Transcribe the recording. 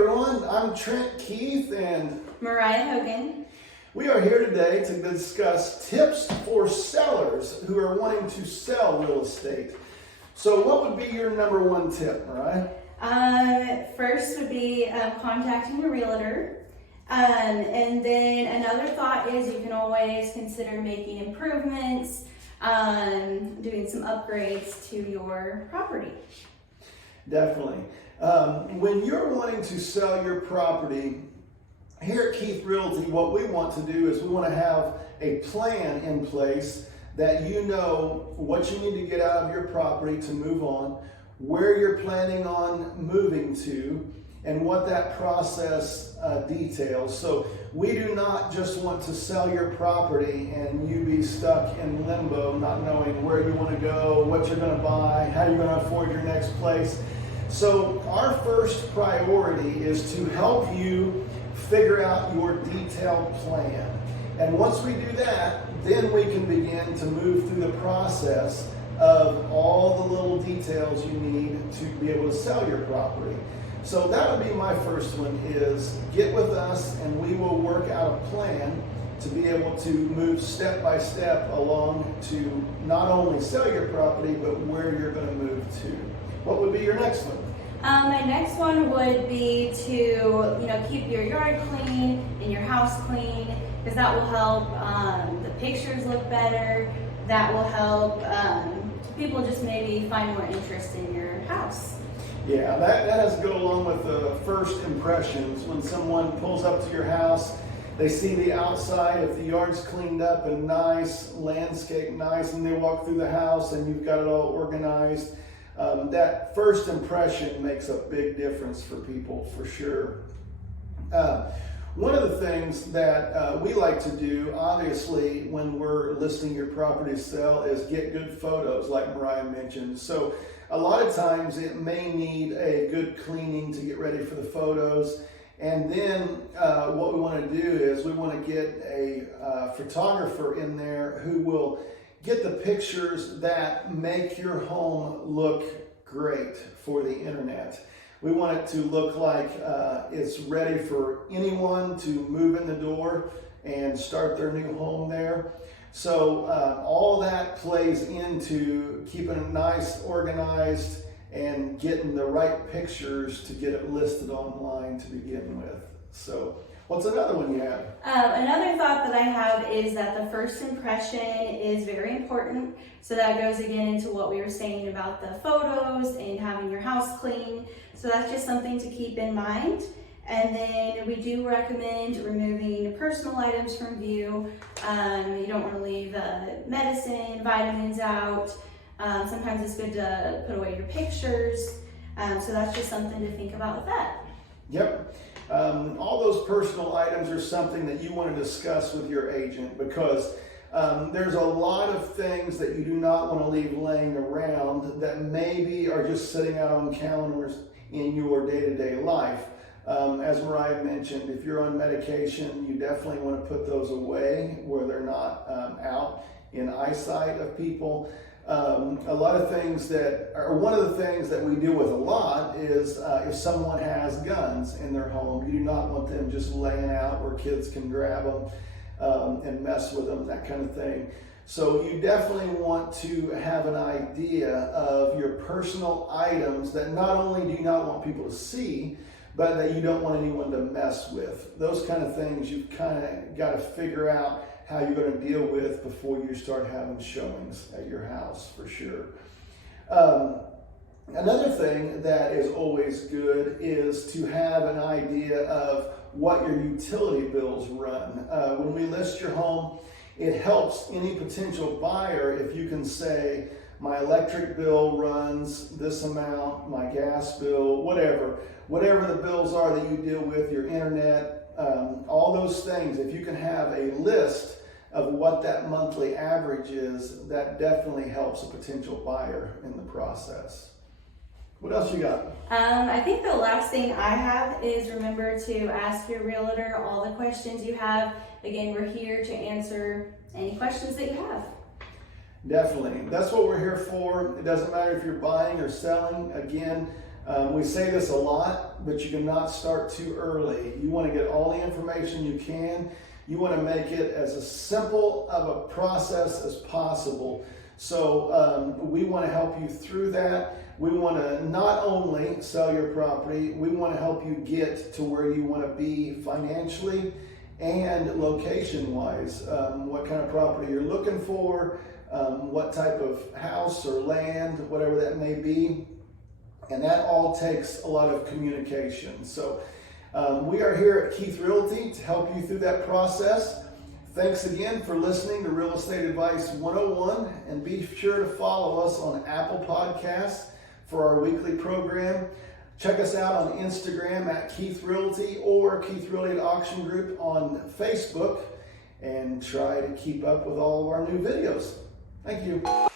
everyone, I'm Trent Keith and Moriah Hogan. We are here today to discuss tips for sellers who are wanting to sell real estate. So what would be your number one tip, Moriah? First would be contacting a realtor. And then another thought is you can always consider making improvements, doing some upgrades to your property. Definitely. When you're wanting to sell your property, here at Keith Realty, what we want to do is we want to have a plan in place that you know what you need to get out of your property to move on, where you're planning on moving to, and what that process details. So we do not just want to sell your property and you be stuck in limbo, not knowing where you want to go, what you're going to buy, how you're going to afford your next place. So our first priority is to help you figure out your detailed plan. And once we do that, then we can begin to move through the process of all the little details you need to be able to sell your property. So that would be my first one, is get with us and we will work out a plan to be able to move step by step along to not only sell your property, but where you're going to move to. What would be your next one? My next one would be to keep your yard clean and your house clean, because that will help the pictures look better. That will help people just maybe find more interest in your house. Yeah, that has to go along with the first impressions. When someone pulls up to your house, they see the outside. If the yard's cleaned up and nice, landscape nice, and they walk through the house and you've got it all organized, that first impression makes a big difference for people, for sure. One of the things that we like to do, obviously, when we're listing your property to sell, is get good photos, like Moriah mentioned. So a lot of times it may need a good cleaning to get ready for the photos. And then what we want to do is we want to get a photographer in there who will get the pictures that make your home look great for the internet. We want it to look like it's ready for anyone to move in the door and start their new home there. So all that plays into keeping it nice, organized, and getting the right pictures to get it listed online to begin with. So what's another one you have? Another thought that I have is that the first impression is very important. So that goes again into what we were saying about the photos and having your house clean. So that's just something to keep in mind. And then we do recommend removing personal items from view. You don't want to leave medicine, vitamins out. Sometimes it's good to put away your pictures. So that's just something to think about with that. Yep. All those personal items are something that you want to discuss with your agent, because there's a lot of things that you do not want to leave laying around that maybe are just sitting out on counters in your day-to-day life. As Moriah mentioned, if you're on medication, you definitely want to put those away where they're not out in eyesight of people. A lot of things that, or one of the things that we deal with a lot is if someone has guns in their home, you do not want them just laying out where kids can grab them and mess with them, that kind of thing. So you definitely want to have an idea of your personal items that not only do you not want people to see, but that you don't want anyone to mess with. Those kind of things you've kind of got to figure out how you're going to deal with before you start having showings at your house, for sure. Another thing that is always good is to have an idea of what your utility bills run. When we list your home, it helps any potential buyer if you can say, my electric bill runs this amount, my gas bill, whatever the bills are that you deal with, your internet, all those things. If you can have a list of what that monthly average is, that definitely helps a potential buyer in the process. What else you got? I think the last thing I have is remember to ask your realtor all the questions you have. Again, we're here to answer any questions that you have. Definitely. That's what we're here for. It doesn't matter if you're buying or selling. Again, We say this a lot, but you cannot start too early. You want to get all the information you can. You want to make it as simple of a process as possible. So we want to help you through that. We want to not only sell your property, we want to help you get to where you want to be financially and location-wise. What kind of property you're looking for, what type of house or land, whatever that may be. And that all takes a lot of communication. So we are here at Keith Realty to help you through that process. Thanks again for listening to Real Estate Advice 101, and be sure to follow us on Apple Podcasts for our weekly program. Check us out on Instagram at Keith Realty or Keith Realty Auction Group on Facebook, and try to keep up with all of our new videos. Thank you.